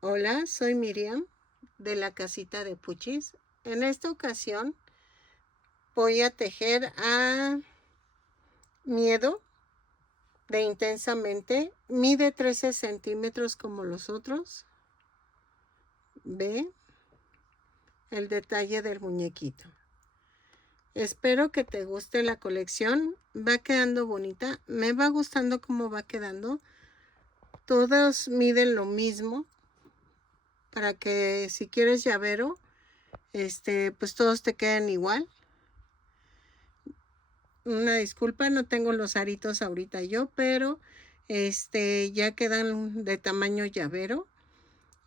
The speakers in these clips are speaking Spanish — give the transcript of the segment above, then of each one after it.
Hola, soy Miriam de la casita de Puchis. En esta ocasión voy a tejer a Miedo de Intensamente. Mide 13 centímetros como los otros. Ve el detalle del muñequito. Espero que te guste la colección. Va quedando bonita. Me va gustando cómo va quedando. Todos miden lo mismo para que si quieres llavero, pues todos te queden igual. Una disculpa, no tengo los aritos ahorita yo, pero ya quedan de tamaño llavero.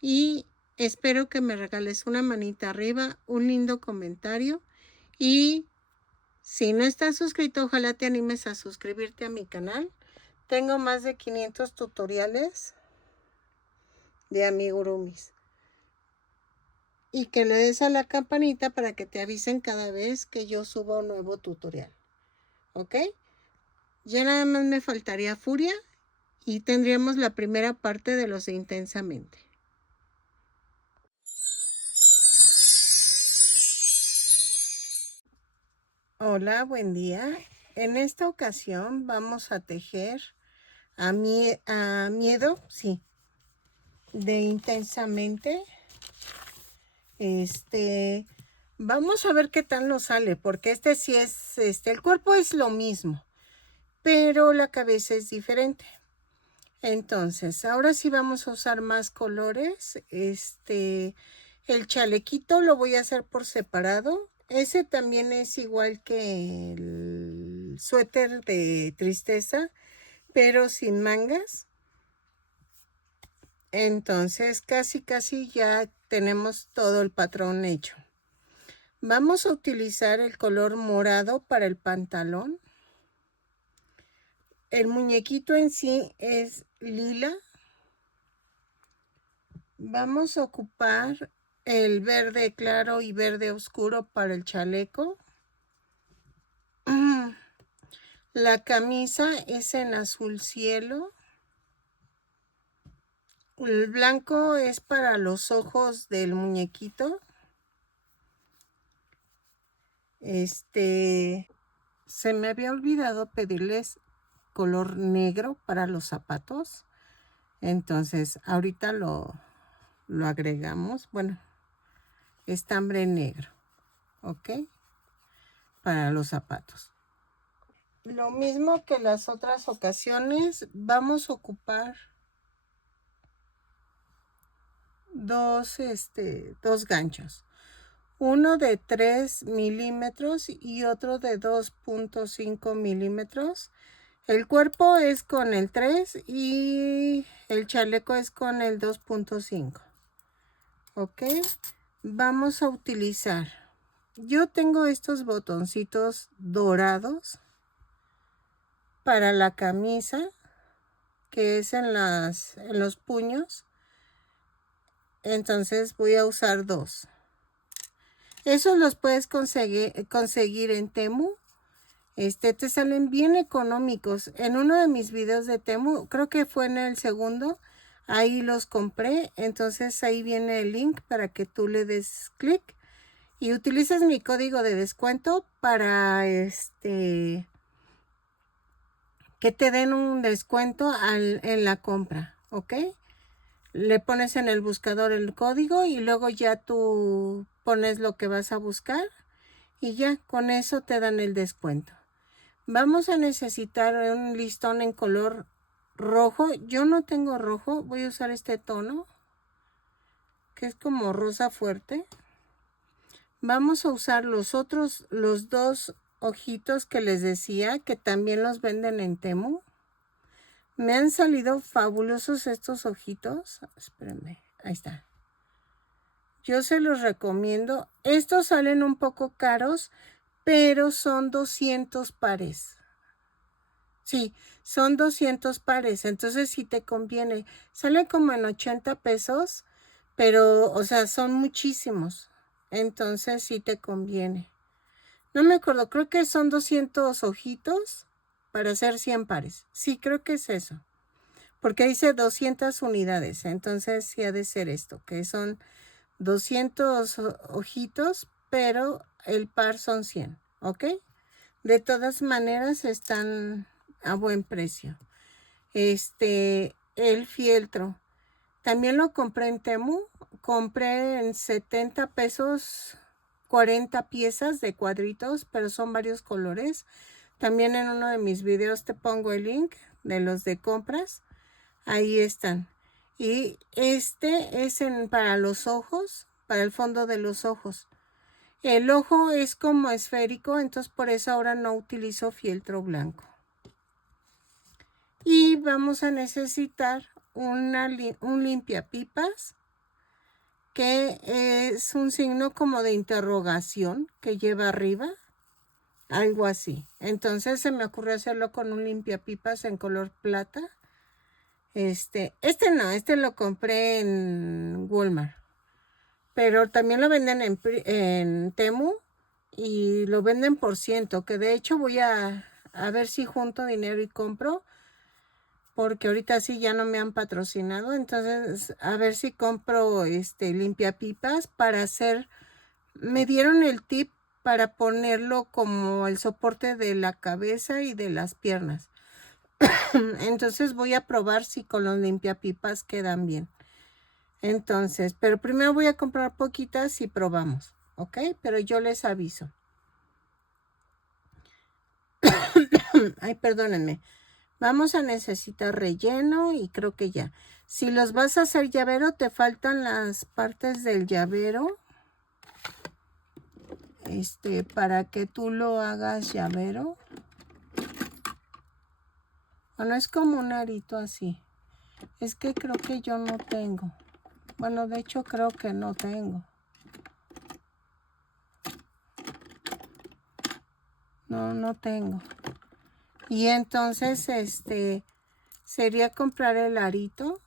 Y espero que me regales una manita arriba, un lindo comentario. Y si no estás suscrito, ojalá te animes a suscribirte a mi canal. Tengo más de 500 tutoriales de amigurumis. Y que le des a la campanita para que te avisen cada vez que yo suba un nuevo tutorial. ¿Ok? Ya nada más me faltaría Furia y tendríamos la primera parte de los de Intensamente. Hola, buen día. En esta ocasión vamos a tejer a Miedo, sí, de Intensamente. Vamos a ver qué tal nos sale, porque sí es, el cuerpo es lo mismo, pero la cabeza es diferente. Entonces, ahora sí vamos a usar más colores. El chalequito lo voy a hacer por separado. Ese también es igual que el suéter de tristeza, pero sin mangas. Entonces, casi ya tenemos todo el patrón hecho. Vamos a utilizar el color morado para el pantalón. El muñequito en sí es lila. Vamos a ocupar el verde claro y verde oscuro para el chaleco. La camisa es en azul cielo. El blanco es para los ojos del muñequito. Se me había olvidado pedirles color negro para los zapatos. Entonces, ahorita lo agregamos. Bueno, estambre negro, ¿ok? Para los zapatos. Lo mismo que las otras ocasiones, vamos a ocupar dos ganchos. Uno de 3 milímetros y otro de 2.5 milímetros. El cuerpo es con el 3 y el chaleco es con el 2.5. ¿Ok? Vamos a utilizar. Yo tengo estos botoncitos dorados para la camisa, que es en los puños. Entonces voy a usar dos. Esos los puedes conseguir en Temu. Te salen bien económicos. En uno de mis videos de Temu, creo que fue en el segundo, ahí los compré. Entonces ahí viene el link para que tú le des clic y utilices mi código de descuento para que te den un descuento en la compra, ¿ok? Le pones en el buscador el código y luego ya tú pones lo que vas a buscar y ya con eso te dan el descuento. Vamos a necesitar un listón en color rojo. Yo no tengo rojo, voy a usar este tono que es como rosa fuerte. Vamos a usar los dos ojitos que les decía, que también los venden en Temu. Me han salido fabulosos estos ojitos. Espérenme, ahí está. Yo se los recomiendo. Estos salen un poco caros, pero son 200 pares. Sí, son 200 pares, entonces sí te conviene. Sale como en 80 pesos, pero, o sea, son muchísimos. Entonces sí te conviene. No me acuerdo, creo que son 200 ojitos para hacer 100 pares. Sí, creo que es eso. porque dice 200 unidades, entonces sí ha de ser esto, que son 200 ojitos, pero el par son 100, ¿ok? De todas maneras están a buen precio. El fieltro, también lo compré en Temu, compré en 70 pesos 40 piezas de cuadritos, pero son varios colores. También en uno de mis videos te pongo el link de los de compras. Ahí están. Y este es para los ojos, para el fondo de los ojos. El ojo es como esférico, entonces por eso ahora no utilizo fieltro blanco. Y vamos a necesitar un limpiapipas, que es un signo como de interrogación que lleva arriba, algo así. Entonces se me ocurrió hacerlo con un limpiapipas en color plata. Este lo compré en Walmart, pero también lo venden en Temu y lo venden por ciento, que de hecho voy a ver si junto dinero y compro, porque ahorita sí ya no me han patrocinado, entonces a ver si compro limpiapipas para hacer, me dieron el tip para ponerlo como el soporte de la cabeza y de las piernas. Entonces voy a probar si con los limpiapipas quedan bien. Entonces, pero primero voy a comprar poquitas y probamos, ¿ok? Pero yo les aviso. Ay, perdónenme. Vamos a necesitar relleno y creo que ya. Si los vas a hacer llavero, te faltan las partes del llavero. Para que tú lo hagas llavero. Bueno, es como un arito así. Es que creo que yo no tengo. Bueno, de hecho creo que no tengo. No tengo. Y entonces, sería comprar el arito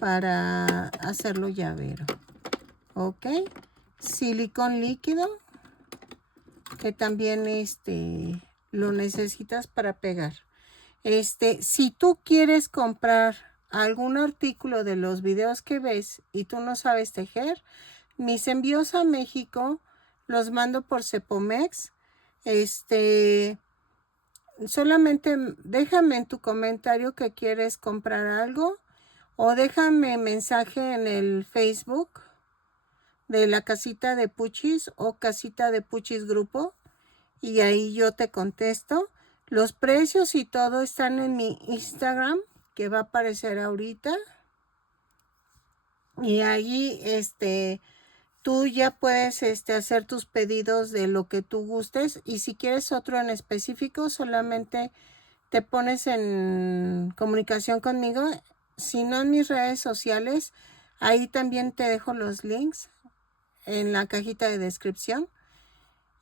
para hacerlo llavero. ¿Ok? Silicón líquido, que también lo necesitas para pegar. Si tú quieres comprar algún artículo de los videos que ves y tú no sabes tejer, mis envíos a México los mando por Cepomex. Solamente déjame en tu comentario que quieres comprar algo o déjame mensaje en el Facebook de la Casita de Puchis o Casita de Puchis Grupo y ahí yo te contesto. Los precios y todo están en mi Instagram, que va a aparecer ahorita. Y ahí tú ya puedes hacer tus pedidos de lo que tú gustes, y si quieres otro en específico solamente te pones en comunicación conmigo. Si no, en mis redes sociales, ahí también te dejo los links en la cajita de descripción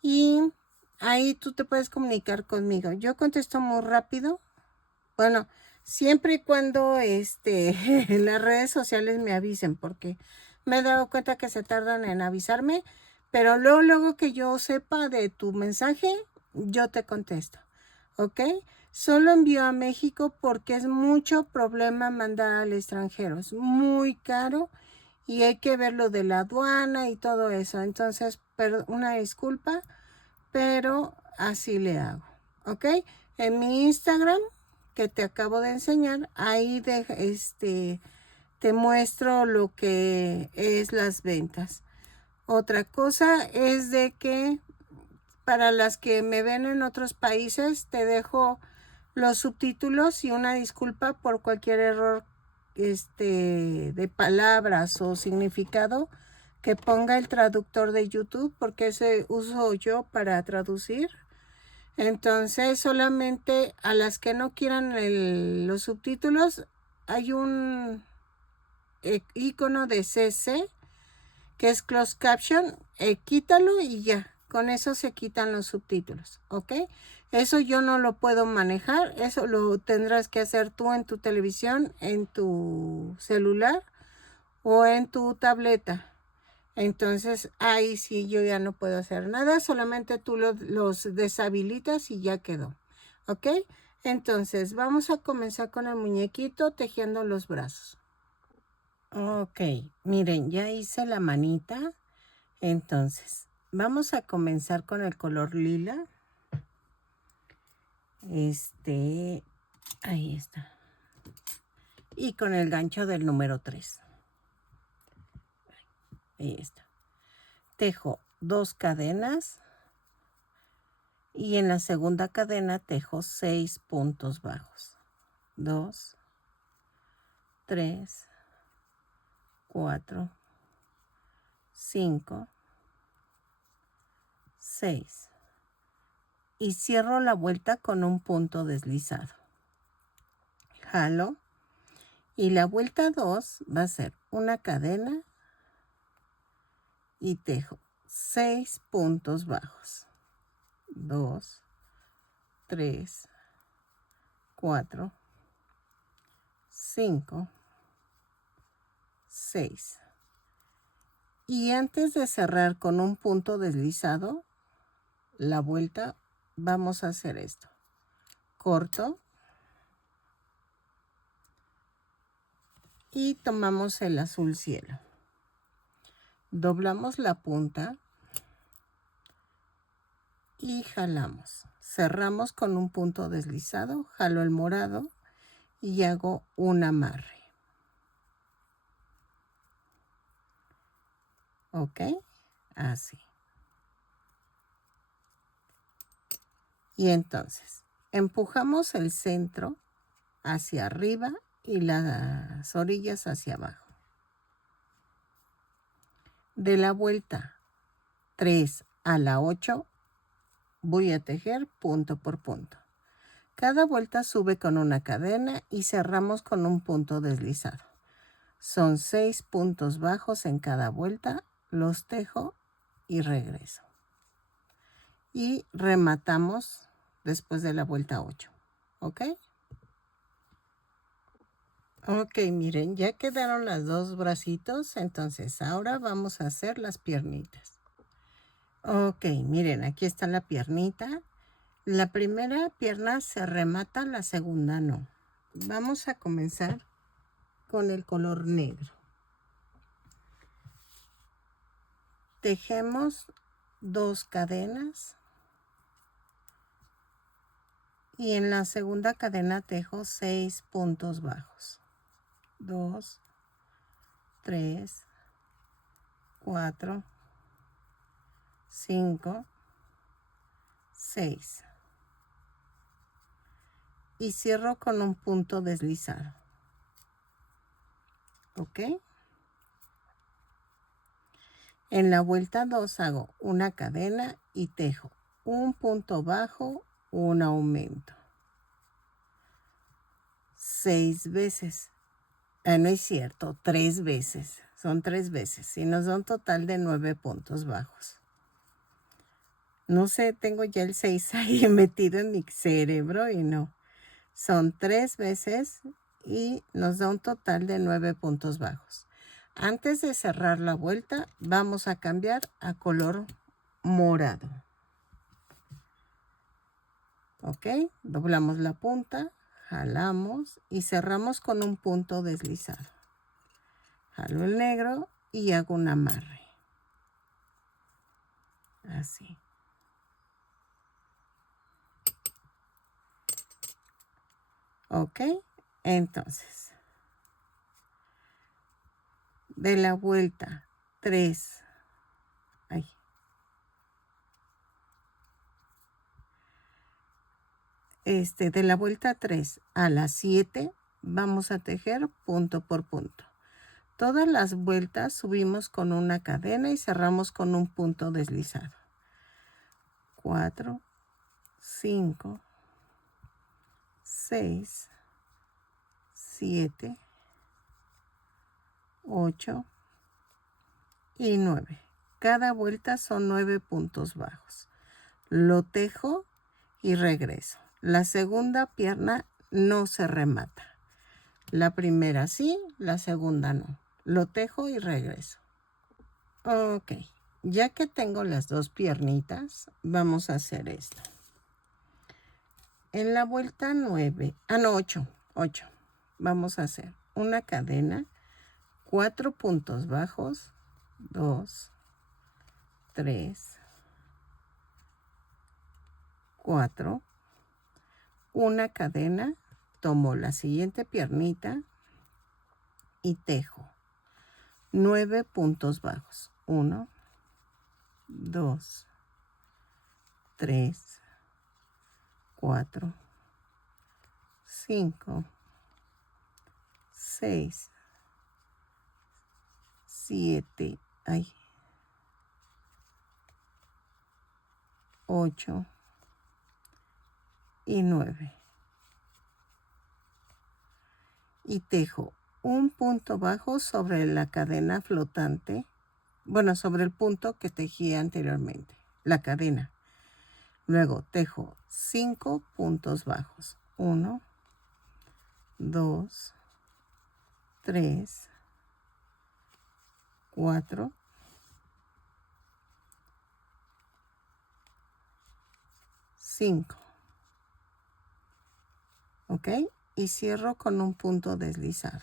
y ahí tú te puedes comunicar conmigo. Yo contesto muy rápido. Bueno, siempre y cuando en las redes sociales me avisen, porque me he dado cuenta que se tardan en avisarme, pero luego que yo sepa de tu mensaje, yo te contesto, ¿ok? Solo envío a México porque es mucho problema mandar al extranjero, es muy caro y hay que ver lo de la aduana y todo eso. Entonces, una disculpa, pero así le hago, ¿ok? En mi Instagram, que te acabo de enseñar, ahí te muestro lo que es las ventas. Otra cosa es de que para las que me ven en otros países, te dejo los subtítulos y una disculpa por cualquier error de palabras o significado que ponga el traductor de YouTube, porque ese uso yo para traducir. Entonces, solamente a las que no quieran los subtítulos, hay un icono de CC que es Closed Caption. Quítalo y ya, con eso se quitan los subtítulos, ¿ok? Eso yo no lo puedo manejar, eso lo tendrás que hacer tú en tu televisión, en tu celular o en tu tableta. Entonces ahí sí yo ya no puedo hacer nada, solamente tú los deshabilitas y ya quedó, ¿ok? Entonces, vamos a comenzar con el muñequito tejiendo los brazos. Ok, miren, ya hice la manita. Entonces, vamos a comenzar con el color lila. Ahí está. Y con el gancho del número 3. Ahí está. Tejo 2 cadenas. Y en la segunda cadena tejo 6 puntos bajos. 2, 3, 4, 5, 6. Y cierro la vuelta con un punto deslizado. Jalo. Y la vuelta 2 va a ser una cadena y tejo 6 puntos bajos. 2, 3, 4, 5, 6. Y antes de cerrar con un punto deslizado, la vuelta, vamos a hacer esto. Corto. Y tomamos el azul cielo. Doblamos la punta. Y jalamos. Cerramos con un punto deslizado. Jalo el morado. Y hago un amarre. ¿Ok? Así. Y entonces, empujamos el centro hacia arriba y las orillas hacia abajo. De la vuelta 3 a la 8 voy a tejer punto por punto. Cada vuelta sube con una cadena y cerramos con un punto deslizado. Son 6 puntos bajos en cada vuelta, los tejo y regreso. Y rematamos después de la vuelta 8. ¿Ok? Ok, miren, ya quedaron las dos bracitos, entonces ahora vamos a hacer las piernitas. Ok, miren, aquí está la piernita. La primera pierna se remata, la segunda no. Vamos a comenzar con el color negro. Tejemos 2 cadenas. Y en la segunda cadena tejo 6 puntos bajos. 2, 3, 4, 5, 6. Y cierro con un punto deslizado. ¿Ok? En la vuelta 2 hago una cadena y tejo un punto bajo, un aumento. 6 veces. No es cierto, 3 veces. Son 3 veces. Y nos da un total de 9 puntos bajos. No sé, tengo ya el 6 ahí metido en mi cerebro y no. Son 3 veces y nos da un total de 9 puntos bajos. Antes de cerrar la vuelta, vamos a cambiar a color morado. Ok, doblamos la punta, jalamos y cerramos con un punto deslizado. Jalo el negro y hago un amarre. Así. Ok, entonces, de la vuelta 3, de la vuelta 3 a la 7 vamos a tejer punto por punto. Todas las vueltas subimos con una cadena y cerramos con un punto deslizado. 4, 5, 6, 7, 8 y 9. Cada vuelta son 9 puntos bajos. Lo tejo y regreso. La segunda pierna no se remata. La primera sí, la segunda no. Lo tejo y regreso. Ok, ya que tengo las dos piernitas, vamos a hacer esto. En la vuelta 9, no, 8, vamos a hacer una cadena, 4 puntos bajos, 2, 3, 4, una cadena, tomo la siguiente piernita y tejo 9 puntos bajos, 1, 2, 3, 4, 5, 6, 7, 8 y 9. Y tejo un punto bajo sobre la cadena flotante, bueno, sobre el punto que tejí anteriormente, la cadena. Luego tejo 5 puntos bajos, 1, 2, 3, 4, 5, ¿ok? Y cierro con un punto deslizado.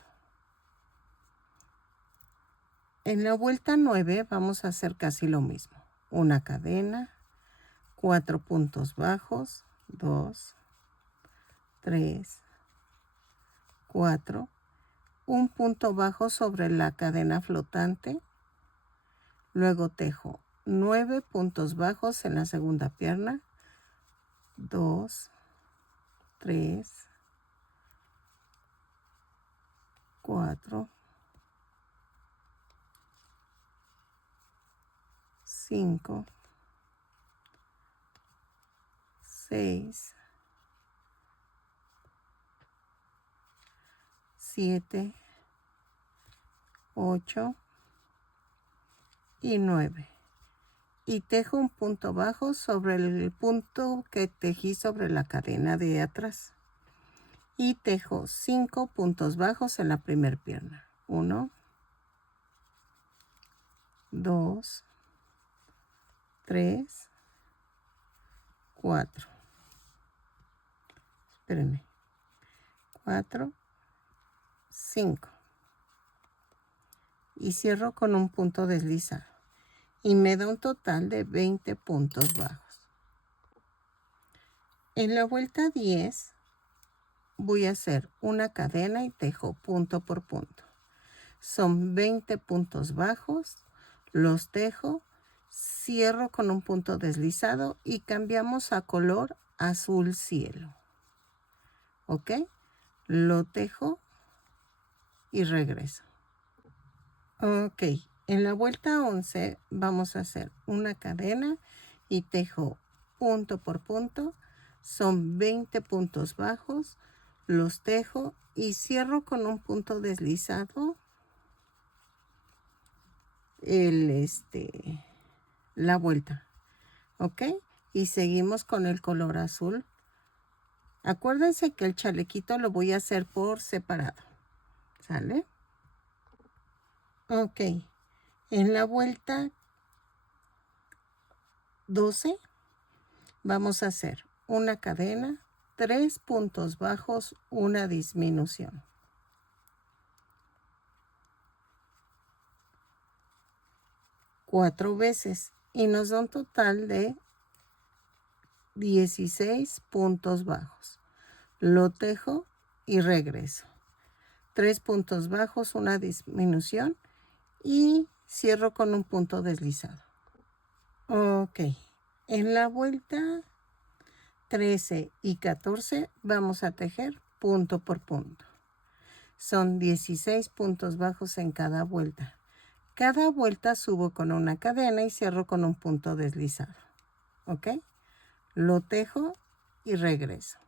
En la vuelta 9 vamos a hacer casi lo mismo. Una cadena, 4 puntos bajos, 2, 3, 4, un punto bajo sobre la cadena flotante. Luego tejo 9 puntos bajos en la segunda pierna, 2, 3, 4, 5, 6, 7, 8 y 9. Y tejo un punto bajo sobre el punto que tejí sobre la cadena de atrás. Y tejo 5 puntos bajos en la primera pierna. 1, 2, 3, 4. Espérenme. 4, 5. Y cierro con un punto deslizado. Y me da un total de 20 puntos bajos. En la vuelta 10 voy a hacer una cadena y tejo punto por punto. Son 20 puntos bajos, los tejo, cierro con un punto deslizado y cambiamos a color azul cielo. ¿Ok? Lo tejo y regreso. Ok, en la vuelta 11 vamos a hacer una cadena y tejo punto por punto. Son 20 puntos bajos, los tejo y cierro con un punto deslizado la vuelta. ¿Ok? Y seguimos con el color azul. Acuérdense que el chalequito lo voy a hacer por separado. ¿Sale? Ok. En la vuelta 12 vamos a hacer una cadena, 3 puntos bajos, una disminución. Cuatro veces y nos da un total de 16 puntos bajos. Lo tejo y regreso. 3 puntos bajos, una disminución y cierro con un punto deslizado. Ok, en la vuelta 13 y 14 vamos a tejer punto por punto. Son 16 puntos bajos en cada vuelta. Cada vuelta subo con una cadena y cierro con un punto deslizado. ¿Ok? Lo tejo y regreso.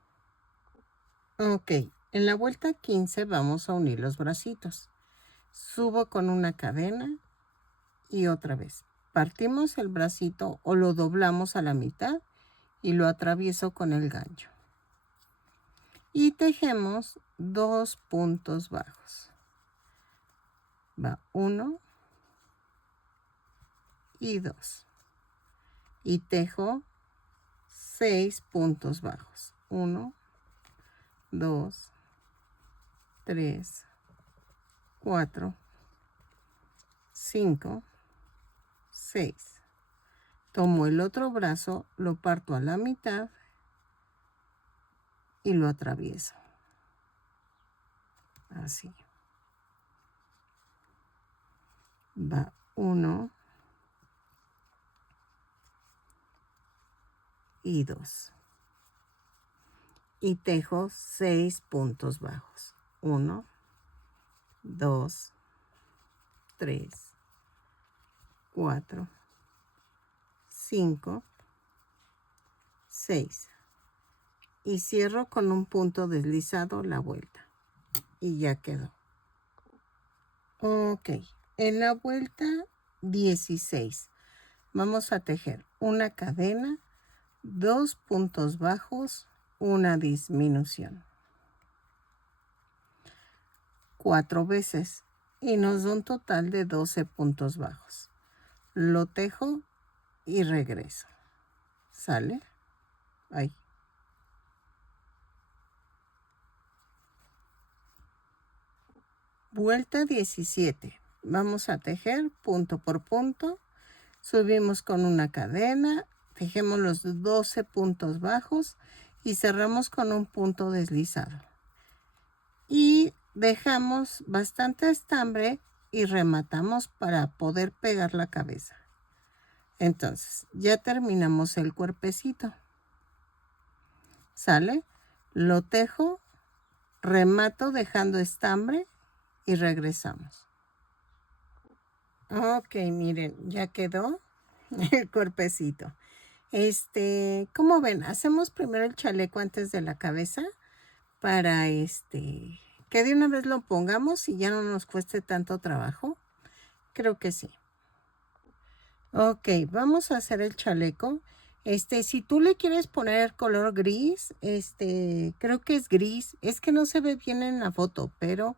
Ok, en la vuelta 15 vamos a unir los bracitos. Subo con una cadena y otra vez. Partimos el bracito o lo doblamos a la mitad y lo atravieso con el gancho. Y tejemos 2 puntos bajos. Va 1 y 2. Y tejo 6 puntos bajos. 1, 2, 3, 4, 5, 6. Tomo el otro brazo, lo parto a la mitad y lo atravieso. Así. Va 1 y 2. Y tejo 6 puntos bajos. 1, 2, 3, 4, 5, 6. Y cierro con un punto deslizado la vuelta. Y ya quedó. Ok. En la vuelta 16 vamos a tejer una cadena, 2 puntos bajos, una disminución. 4 veces y nos da un total de 12 puntos bajos. Lo tejo y regreso. ¿Sale? Ahí. Vuelta 17. Vamos a tejer punto por punto. Subimos con una cadena, tejemos los 12 puntos bajos y cerramos con un punto deslizado. Y dejamos bastante estambre y rematamos para poder pegar la cabeza. Entonces, ya terminamos el cuerpecito. ¿Sale? Lo tejo, remato dejando estambre y regresamos. Ok, miren, ya quedó el cuerpecito. ¿Cómo ven? Hacemos primero el chaleco antes de la cabeza para que de una vez lo pongamos y ya no nos cueste tanto trabajo. Creo que sí. Ok, vamos a hacer el chaleco. Si tú le quieres poner color gris, creo que es gris. Es que no se ve bien en la foto, pero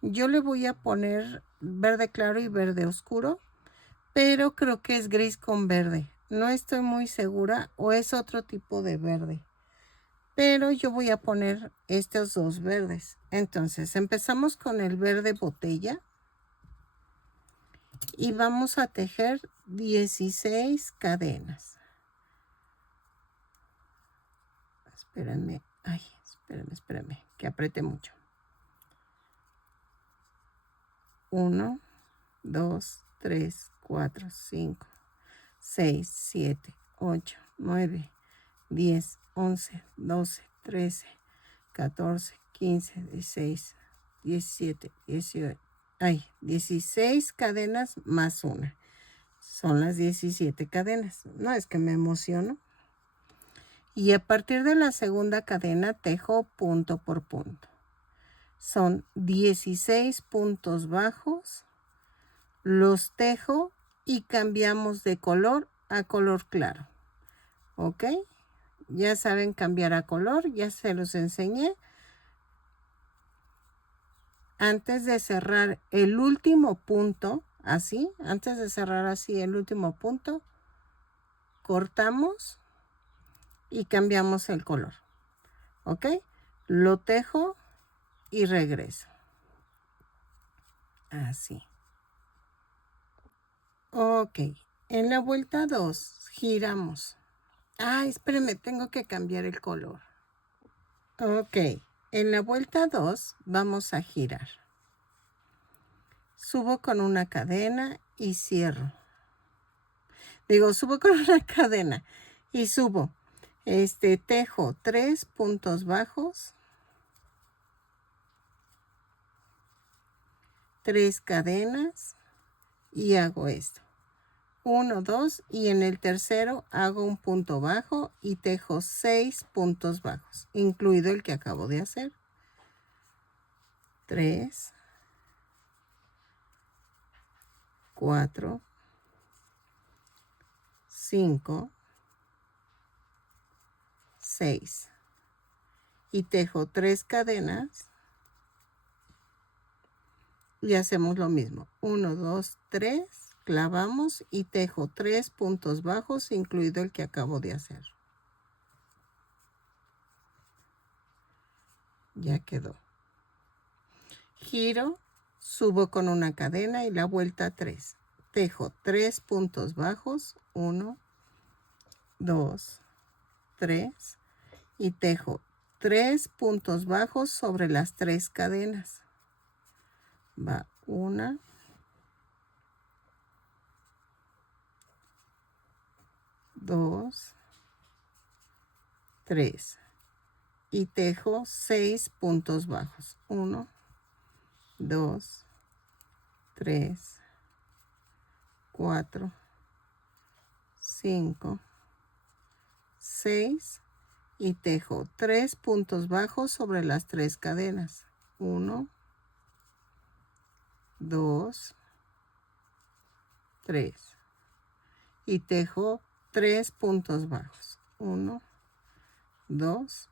yo le voy a poner verde claro y verde oscuro, pero creo que es gris con verde. No estoy muy segura o es otro tipo de verde, pero yo voy a poner estos dos verdes. Entonces empezamos con el verde botella y vamos a tejer 16 cadenas. Espérenme, ay, espérenme, que apriete mucho. 1, 2, 3, 4, 5, 6, 7, 8, 9, 10, 11, 12, 13, 14, 15, 16, 17, 18. Ay, 16 cadenas más una. Son las 17 cadenas. No, es que me emociono. Y a partir de la segunda cadena tejo punto por punto. Son 16 puntos bajos. Los tejo y cambiamos de color a color claro. ¿Ok? Ya saben cambiar a color, ya se los enseñé. Antes de cerrar el último punto, así, antes de cerrar así el último punto, cortamos y cambiamos el color. ¿Ok? Lo tejo y regreso. Así. Ok. En la vuelta 2 giramos. Ah, espérenme, tengo que cambiar el color. Ok. En la vuelta 2 vamos a girar. Subo con una cadena y cierro. Subo con una cadena y subo. Tejo 3 puntos bajos, 3 cadenas y hago esto. 1, 2 y en el tercero hago un punto bajo y tejo 6 puntos bajos, incluido el que acabo de hacer. 3, 4, 5, 6 y tejo 3 cadenas y hacemos lo mismo. 1, 2, 3, clavamos y tejo 3 puntos bajos, incluido el que acabo de hacer. ya quedó. Giro, subo con una cadena y la vuelta 3. Tejo 3 puntos bajos, 1, 2, 3 y tejo 3 puntos bajos sobre las 3 cadenas. Va 1, 2, 3 y tejo 6 puntos bajos. 1, 2, 3, 4, 5, 6 y tejo 3 puntos bajos sobre las 3 cadenas. 1, 2, 3 y tejo 3 puntos bajos. 1, 2,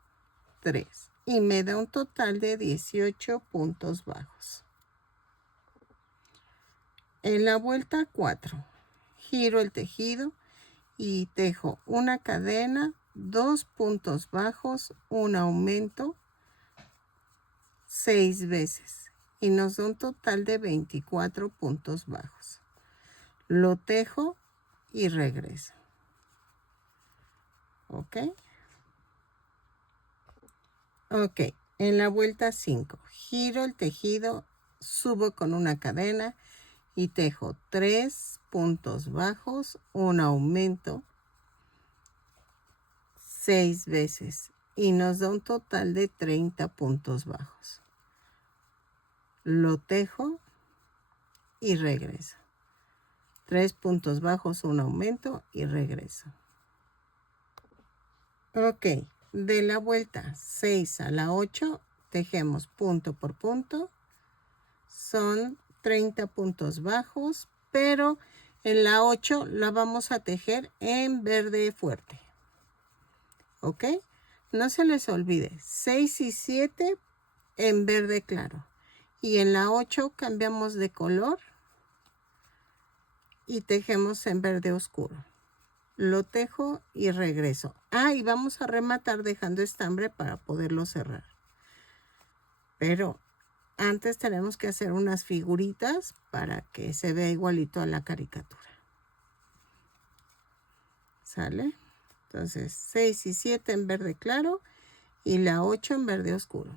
3 y me da un total de 18 puntos bajos. En la vuelta 4 giro el tejido y tejo una cadena, 2 puntos bajos, un aumento 6 veces y nos da un total de 24 puntos bajos. Lo tejo y regreso. ¿Ok? Ok, en la vuelta 5 giro el tejido, subo con una cadena y tejo 3 puntos bajos, un aumento 6 veces y nos da un total de 30 puntos bajos. Lo tejo y regreso. 3 puntos bajos, un aumento y regreso. Ok, de la vuelta 6 a la 8 tejemos punto por punto. Son 30 puntos bajos, pero en la 8 la vamos a tejer en verde fuerte. ¿Ok? No se les olvide, 6 y 7 en verde claro. Y en la 8 cambiamos de color y tejemos en verde oscuro. Lo tejo y regreso. Y vamos a rematar dejando estambre para poderlo cerrar. Pero antes tenemos que hacer unas figuritas para que se vea igualito a la caricatura. ¿Sale? Entonces 6 y 7 en verde claro y la 8 en verde oscuro.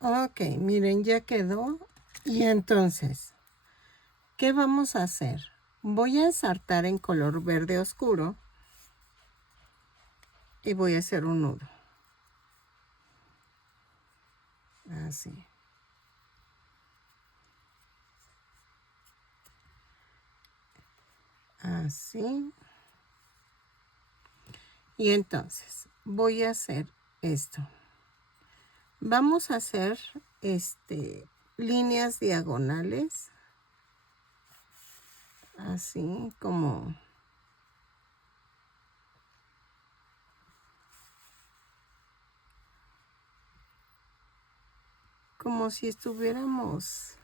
Ok, miren, ya quedó. Y entonces, ¿qué vamos a hacer? Voy a ensartar en color verde oscuro y voy a hacer un nudo. Así. Así. Y entonces, voy a hacer esto. Vamos a hacer líneas diagonales. Así como si estuviéramos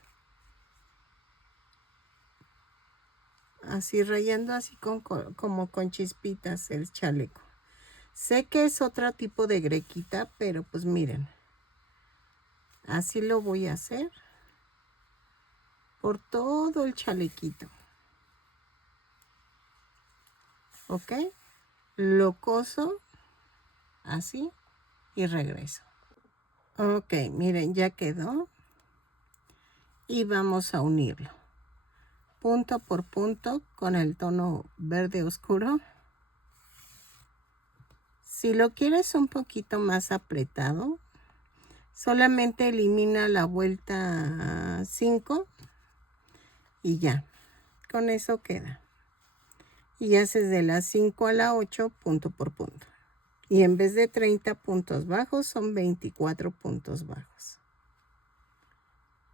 así rayando así como con chispitas el chaleco. Sé que es otro tipo de grequita, pero pues miren, así lo voy a hacer por todo el chalequito. ¿Ok? Lo coso así y regreso. Ok, miren, ya quedó. Y vamos a unirlo. Punto por punto con el tono verde oscuro. Si lo quieres un poquito más apretado, solamente elimina la vuelta 5 y ya. Con eso queda. Y haces de la 5 a la 8 punto por punto. Y en vez de 30 puntos bajos, son 24 puntos bajos.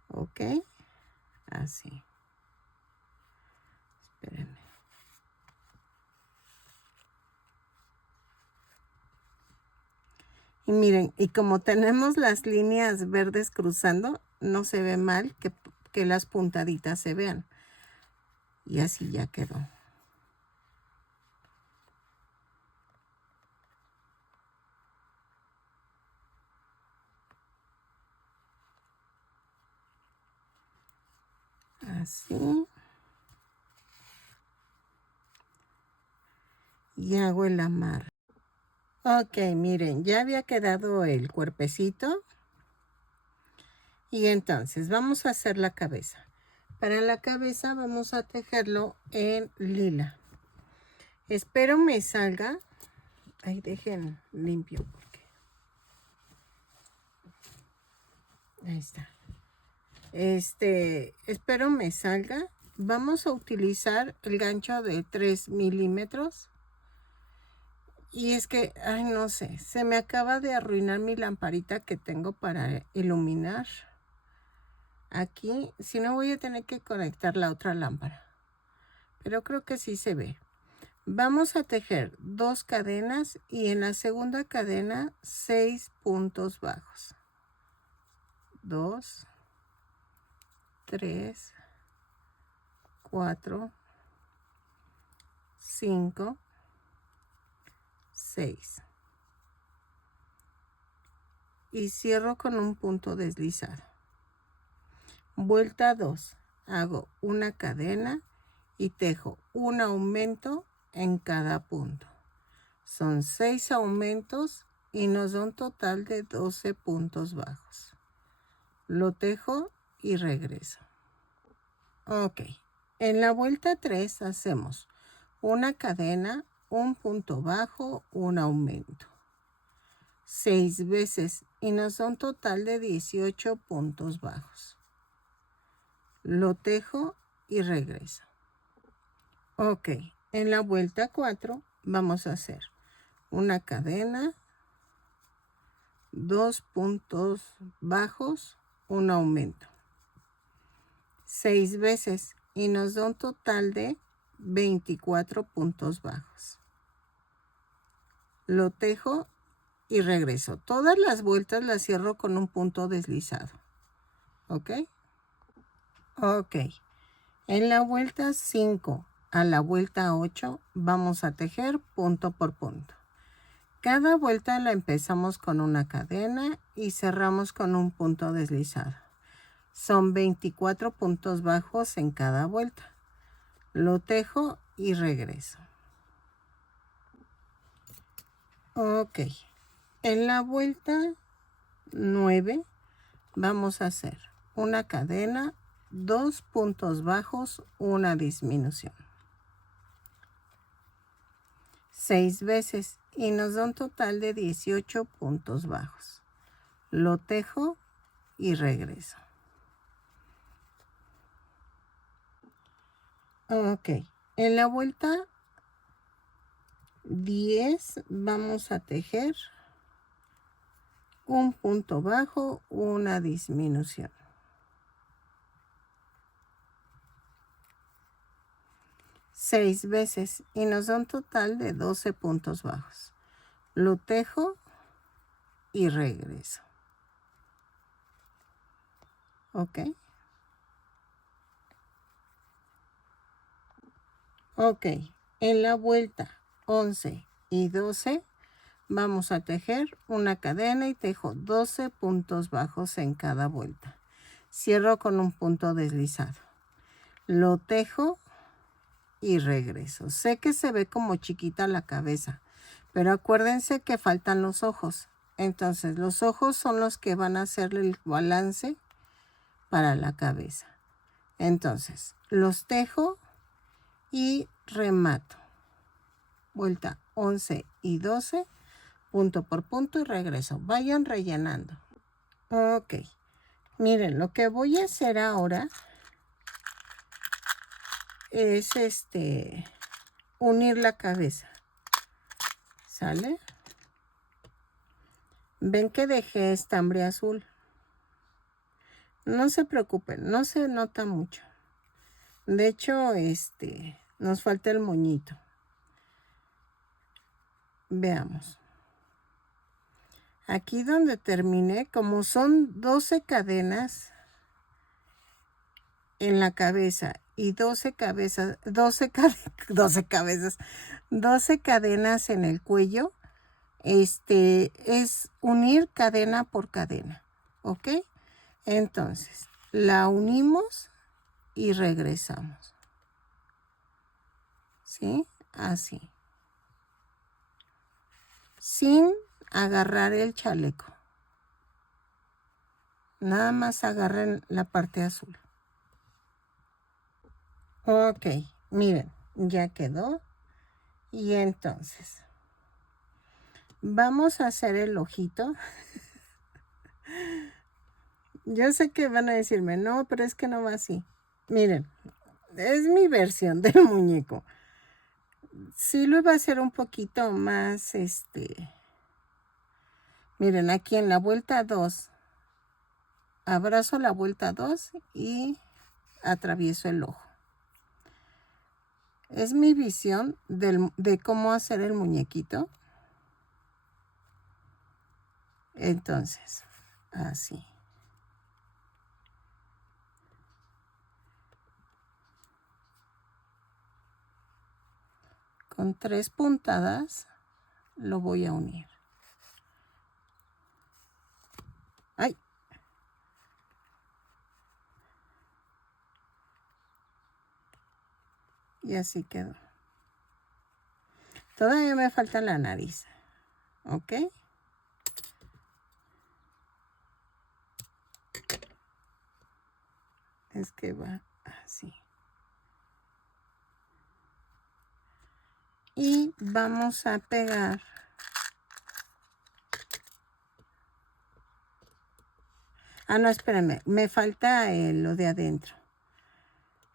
¿Ok? Así. Espérenme. Y miren, y como tenemos las líneas verdes cruzando, no se ve mal que las puntaditas se vean. Y así ya quedó. así. Y hago el amarre. Ok, miren, ya había quedado el cuerpecito. Y entonces vamos a hacer la cabeza. Para la cabeza vamos a tejerlo en lila. Espero me salga. Ahí dejen limpio porque. Ahí está. Espero me salga. Vamos a utilizar el gancho de 3 milímetros. Y es que, ay, no sé, se me acaba de arruinar mi lamparita que tengo para iluminar. Aquí, si no voy a tener que conectar la otra lámpara. Pero creo que sí se ve. Vamos a tejer 2 cadenas y en la segunda cadena 6 puntos bajos. 2, 3, 4, 5, 6. Y cierro con un punto deslizado. Vuelta 2. Hago una cadena y tejo un aumento en cada punto. Son 6 aumentos y nos da un total de 12 puntos bajos. Lo tejo y regreso. Ok. En la vuelta 3 hacemos una cadena, un punto bajo, un aumento. 6 veces y nos da un total de 18 puntos bajos. Lo tejo y regreso. Ok, en la vuelta 4 vamos a hacer una cadena, 2 puntos bajos, un aumento. 6 veces y nos da un total de 24 puntos bajos. Lo tejo y regreso. Todas las vueltas las cierro con un punto deslizado. ¿Ok? Ok. En la vuelta 5 a la vuelta 8 vamos a tejer punto por punto. Cada vuelta la empezamos con una cadena y cerramos con un punto deslizado. Son 24 puntos bajos en cada vuelta. Lo tejo y regreso. Ok. En la vuelta 9 vamos a hacer una cadena, 2 puntos bajos, una disminución. 6 veces y nos da un total de 18 puntos bajos. Lo tejo y regreso. Ok, en la vuelta 10 vamos a tejer un punto bajo, una disminución. 6 veces y nos da un total de 12 puntos bajos. Lo tejo y regreso. Ok. Ok, en la vuelta 11 y 12 vamos a tejer una cadena y tejo 12 puntos bajos en cada vuelta. Cierro con un punto deslizado. Lo tejo y regreso. Sé que se ve como chiquita la cabeza, pero acuérdense que faltan los ojos. Entonces los ojos son los que van a hacer el balance para la cabeza. Entonces los tejo y remato. Vuelta 11 y 12, punto por punto y regreso. Vayan rellenando. Ok, miren, lo que voy a hacer ahora es unir la cabeza. ¿Sale? Ven que dejé estambre azul. No se preocupen, no se nota mucho. De hecho, nos falta el moñito. Veamos. Aquí donde terminé, como son 12 cadenas en la cabeza y 12 cabezas, 12 cabezas, 12 cadenas en el cuello, es unir cadena por cadena, ¿ok? Entonces, la unimos y regresamos. ¿Sí? Así. Sin agarrar el chaleco. Nada más agarren la parte azul. Ok, miren, ya quedó. Y entonces, vamos a hacer el ojito. Yo sé que van a decirme, no, pero es que no va así. Miren, es mi versión del muñeco. Sí lo iba a hacer un poquito más, miren, aquí en la vuelta 2, abrazo la vuelta 2 y atravieso el ojo. Es mi visión de cómo hacer el muñequito. Entonces, así. Con 3 puntadas lo voy a unir. ¡Ay! Y así quedó. Todavía me falta la nariz. ¿Ok? Es que va así. Y vamos a pegar. Ah, no, espérenme. Me falta lo de adentro.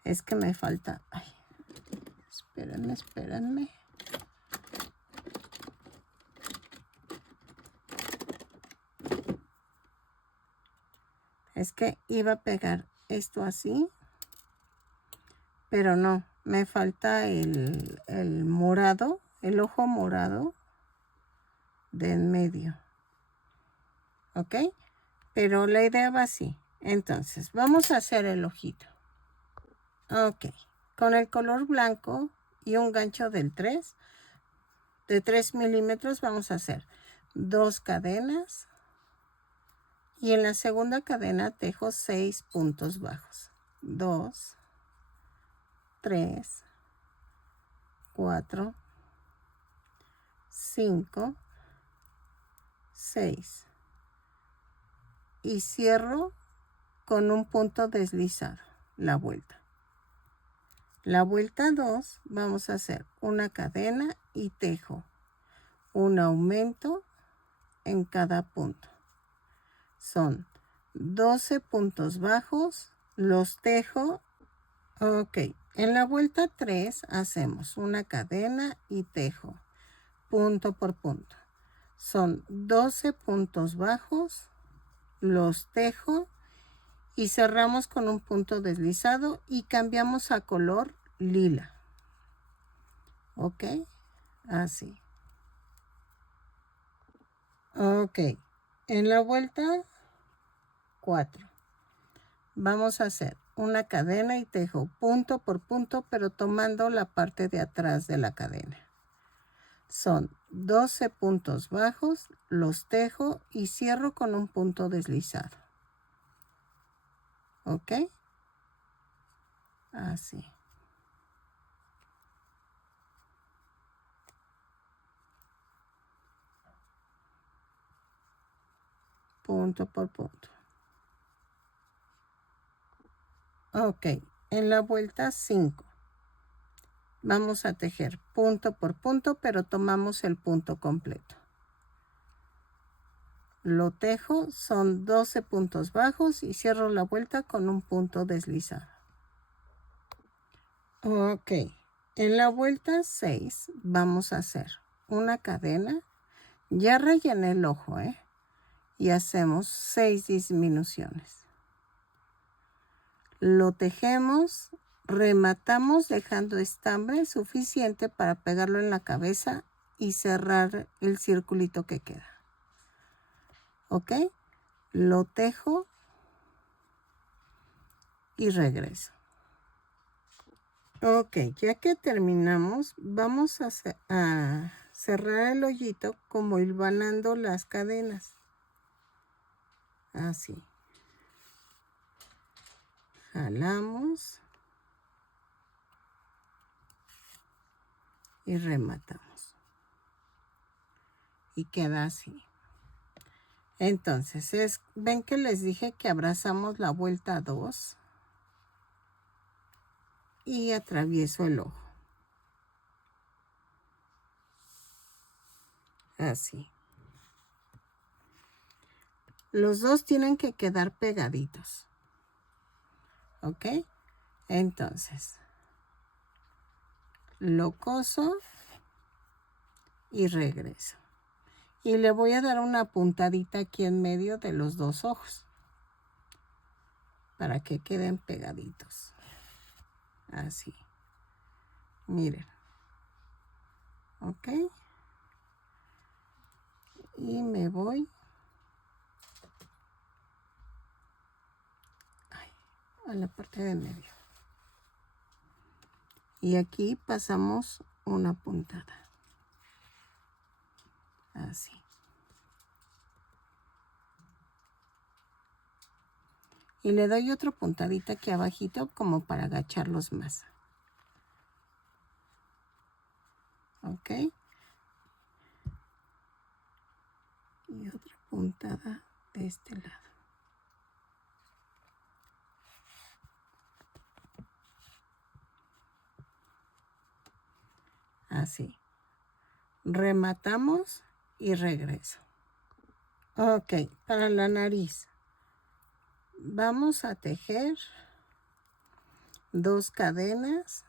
Es que me falta. Ay, espérenme. Es que iba a pegar esto así. Pero no. Me falta el morado. El ojo morado. De en medio. ¿Ok? Pero la idea va así. Entonces, vamos a hacer el ojito. Ok. Con el color blanco y un gancho del 3, de 3 milímetros, vamos a hacer 2 cadenas. Y en la segunda cadena tejo 6 puntos bajos. 2, 3, 4, 5, 6. Y cierro con un punto deslizado la vuelta. La vuelta 2 vamos a hacer una cadena y tejo un aumento en cada punto. Son 12 puntos bajos, los tejo. Ok, en la vuelta 3 hacemos una cadena y tejo punto por punto. Son 12 puntos bajos, los tejo y cerramos con un punto deslizado y cambiamos a color lila. Ok, así. Ok, en la vuelta 4 vamos a hacer una cadena y tejo punto por punto, pero tomando la parte de atrás de la cadena. Son 12 puntos bajos, los tejo y cierro con un punto deslizado. ¿Ok? Así. Punto por punto. Ok, en la vuelta 5 vamos a tejer punto por punto, pero tomamos el punto completo. Lo tejo, son 12 puntos bajos y cierro la vuelta con un punto deslizado. Ok, en la vuelta 6 vamos a hacer una cadena. Ya rellené el ojo, y hacemos 6 disminuciones. Lo tejemos, rematamos dejando estambre suficiente para pegarlo en la cabeza y cerrar el circulito que queda. ¿Ok? Lo tejo y regreso. Ok, ya que terminamos, vamos a cerrar el hoyito como hilvanando las cadenas. Así. Jalamos y rematamos. Y queda así. Entonces, ven que les dije que abrazamos la vuelta 2 y atravieso el ojo. Así. Los dos tienen que quedar pegaditos. ¿Ok? Entonces, lo coso y regreso. Y le voy a dar una puntadita aquí en medio de los dos ojos para que queden pegaditos. Así. Miren. ¿Ok? Y me voy a la parte de medio. Y aquí pasamos una puntada. Así. Y le doy otra puntadita aquí abajito como para agacharlos más. ¿Ok? Y otra puntada de este lado. Así. Rematamos y regreso. Ok, para la nariz. Vamos a tejer 2 cadenas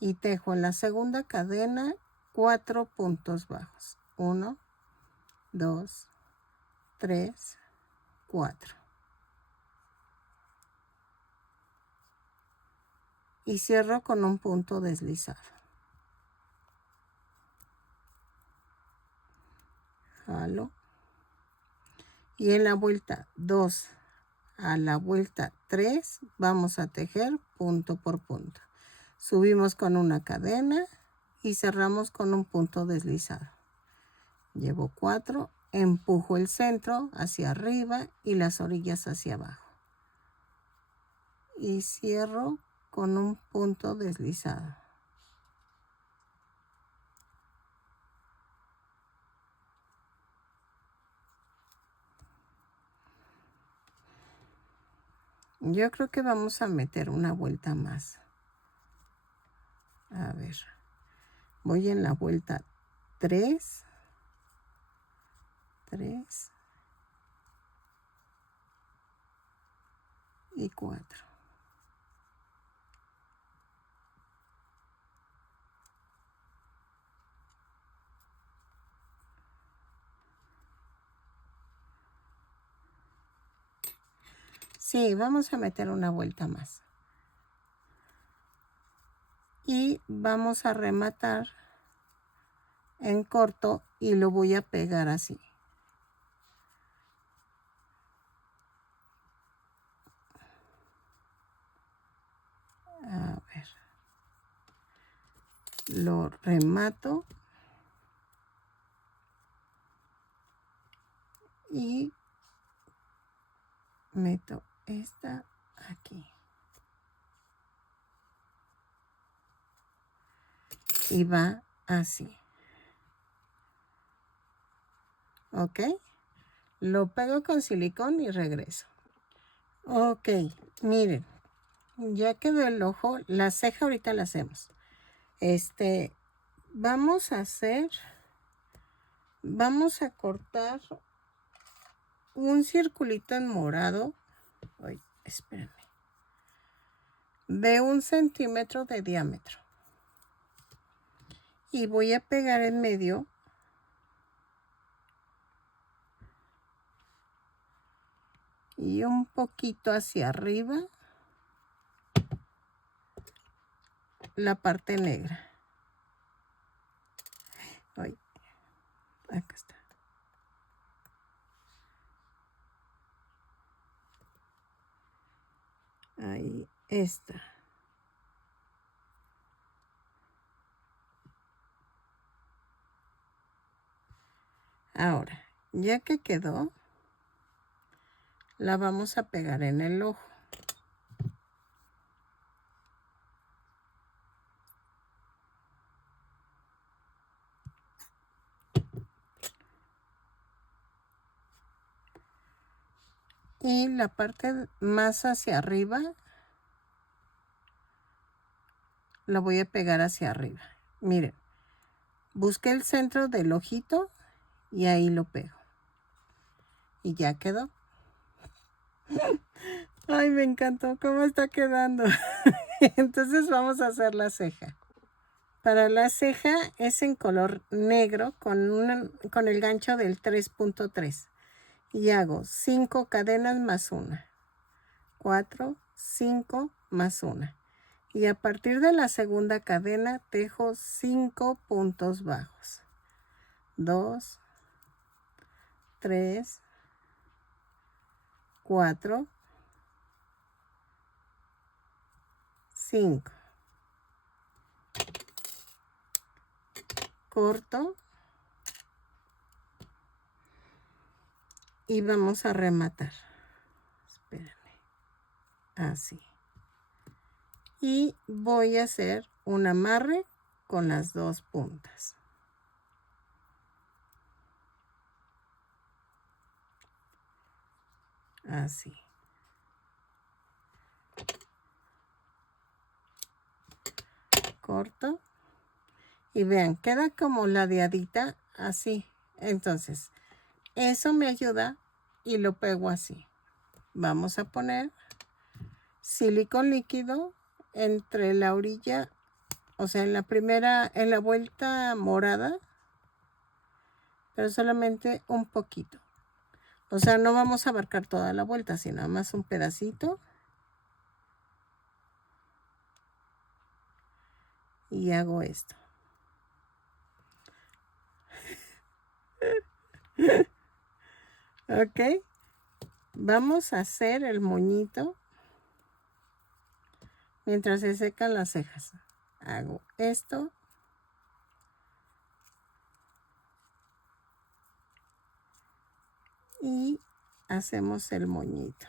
y tejo en la segunda cadena 4 puntos bajos. 1, 2, 3, 4. Y cierro con un punto deslizado. Jalo. Y en la vuelta 2 a la vuelta 3 vamos a tejer punto por punto. Subimos con una cadena y cerramos con un punto deslizado. Llevo 4, empujo el centro hacia arriba y las orillas hacia abajo. Y cierro con un punto deslizado. Yo creo que vamos a meter una vuelta más. A ver, voy en la vuelta 3, 3 y 4. Sí, vamos a meter una vuelta más. Y vamos a rematar en corto y lo voy a pegar así. A ver. Lo remato. Y meto esta aquí. Y va así. ¿Ok? Lo pego con silicón y regreso. Ok, miren. Ya quedó el ojo. La ceja ahorita la hacemos. Vamos a hacer... Vamos a cortar un circulito en morado. Ay, espérenme. De 1 centímetro de diámetro. Y voy a pegar en medio y un poquito hacia arriba la parte negra. Ay, acá está. Ahí está. Ahora, ya que quedó, la vamos a pegar en el ojo. y la parte más hacia arriba la voy a pegar hacia arriba. Miren, busqué el centro del ojito y ahí lo pego. Y ya quedó. Ay, me encantó cómo está quedando. Entonces vamos a hacer la ceja. Para la ceja es en color negro con el gancho del 3.3. Y hago 5 cadenas más una. 4, 5 más una. Y a partir de la segunda cadena tejo 5 puntos bajos. 2, 3, 4, 5. Corto. Y vamos a rematar. Espérenme. Así. Y voy a hacer un amarre con las 2 puntas. Así. Corto. Y vean, queda como ladeadita así. Entonces, eso me ayuda y lo pego así. Vamos a poner silicón líquido entre la orilla, o sea, en la vuelta morada, pero solamente un poquito. O sea, no vamos a abarcar toda la vuelta, sino nada más un pedacito. Y hago esto. Ok. Vamos a hacer el moñito mientras se secan las cejas. Hago esto. Y hacemos el moñito.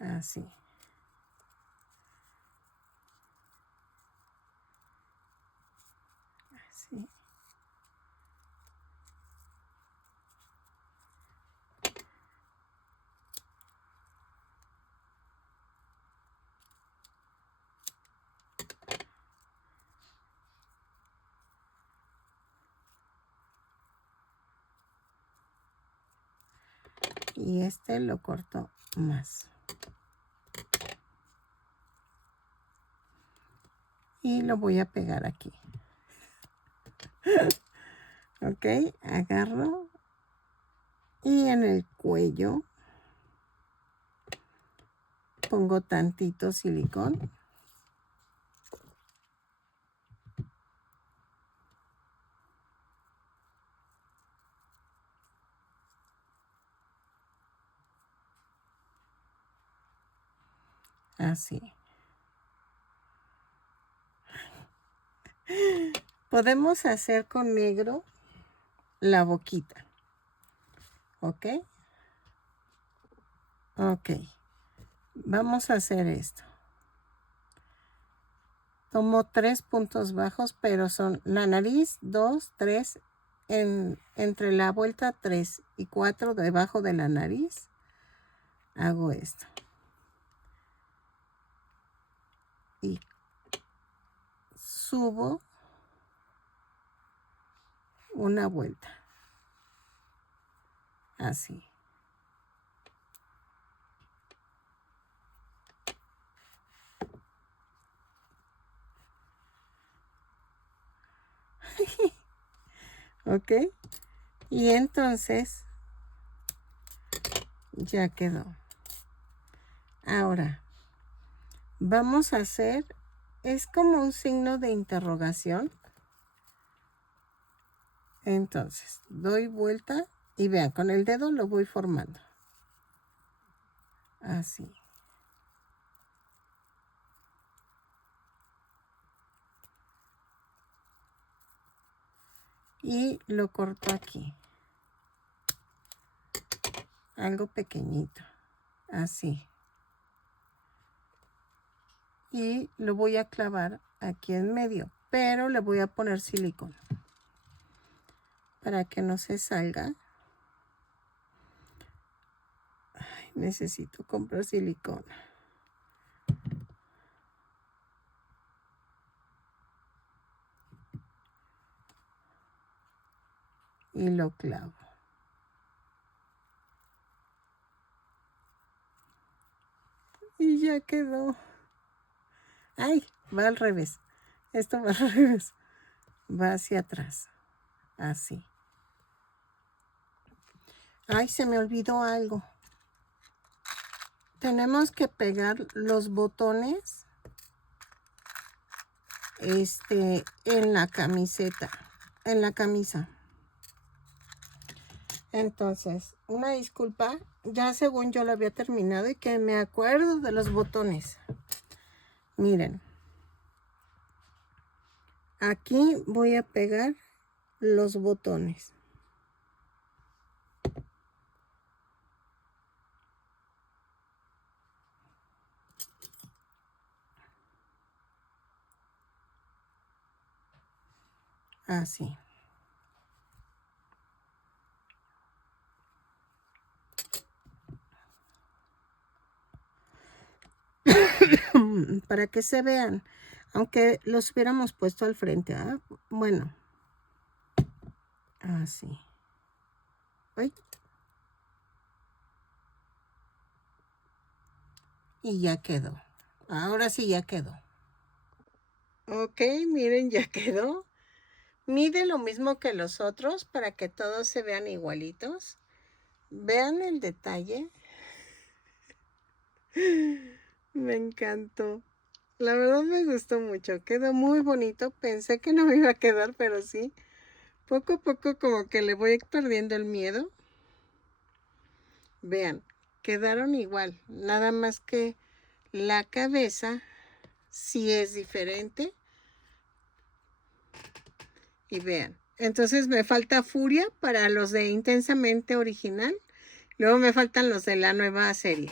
Así. Así. Y este lo corto más. Y lo voy a pegar aquí. Ok, agarro. Y en el cuello pongo tantito silicón. Así. Podemos hacer con negro la boquita. ¿Ok? Ok. Vamos a hacer esto. Tomo 3 puntos bajos, pero son la nariz, 2, 3, entre la vuelta 3 y 4 debajo de la nariz. Hago esto. Y subo una vuelta. Así. ¿Ok? Y entonces ya quedó. Ahora vamos a hacer, es como un signo de interrogación. Entonces doy vuelta y vean, con el dedo lo voy formando. Así. Y lo corto aquí. Algo pequeñito. Así. Y lo voy a clavar aquí en medio, pero le voy a poner silicón. para que no se salga. Ay, necesito comprar silicona. Y lo clavo. Y ya quedó. Ay, va al revés. Esto va al revés. Va hacia atrás. Así. Ay, se me olvidó algo. Tenemos que pegar los botones en la camiseta, en la camisa. Entonces, una disculpa, ya según yo lo había terminado y que me acuerdo de los botones. Miren, aquí voy a pegar los botones. Así. Para que se vean, aunque los hubiéramos puesto al frente, ¿ah? Bueno, así. Ay. Y ya quedó. Ahora sí ya quedó. Ok, miren, ya quedó. Mide lo mismo que los otros para que todos se vean igualitos. Vean el detalle. Me encantó. La verdad me gustó mucho. Quedó muy bonito. Pensé que no me iba a quedar, pero sí. Poco a poco como que le voy perdiendo el miedo. Vean, quedaron igual. Nada más que la cabeza sí es diferente. Y vean. Entonces me falta Furia para los de Intensamente Original. Luego me faltan los de la nueva serie.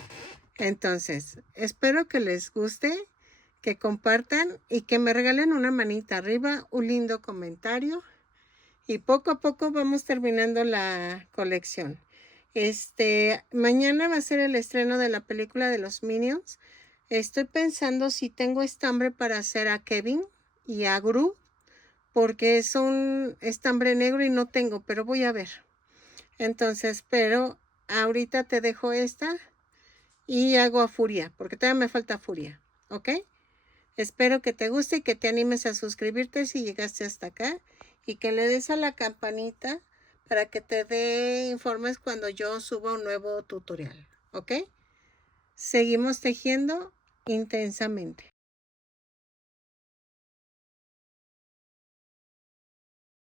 Entonces, espero que les guste, que compartan y que me regalen una manita arriba, un lindo comentario. Y poco a poco vamos terminando la colección. Mañana va a ser el estreno de la película de los Minions. Estoy pensando si tengo estambre para hacer a Kevin y a Gru, porque es un estambre negro y no tengo, pero voy a ver. Entonces, pero ahorita te dejo esta y hago a Furia, porque todavía me falta Furia, ¿ok? Espero que te guste y que te animes a suscribirte si llegaste hasta acá y que le des a la campanita para que te dé informes cuando yo suba un nuevo tutorial, ¿ok? Seguimos tejiendo intensamente.